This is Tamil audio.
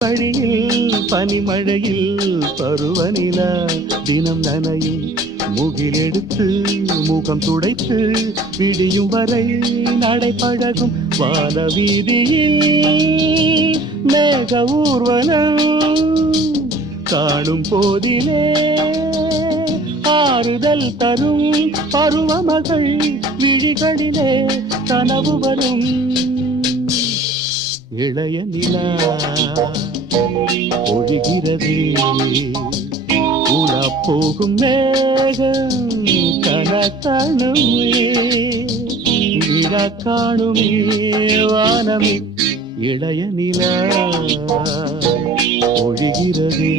வழியில் பனிமழையில் பருவநிலா தினம் நனையும் முகிலெடுத்து முகம் துடைத்து விடியும் வரை நடைபழகும் வானவீதியில் மேக ஊர்வலம் காணும் போதிலே ஆறுதல் தரும் பருவமகள் விழிகளிலே கனவு வரும் இளைய நிலா ஒழுகிறது உலா போகும் மேகம் கனக்காணுமே விழா காணுமே வானமே இளைய நிலா ஒழுகிறது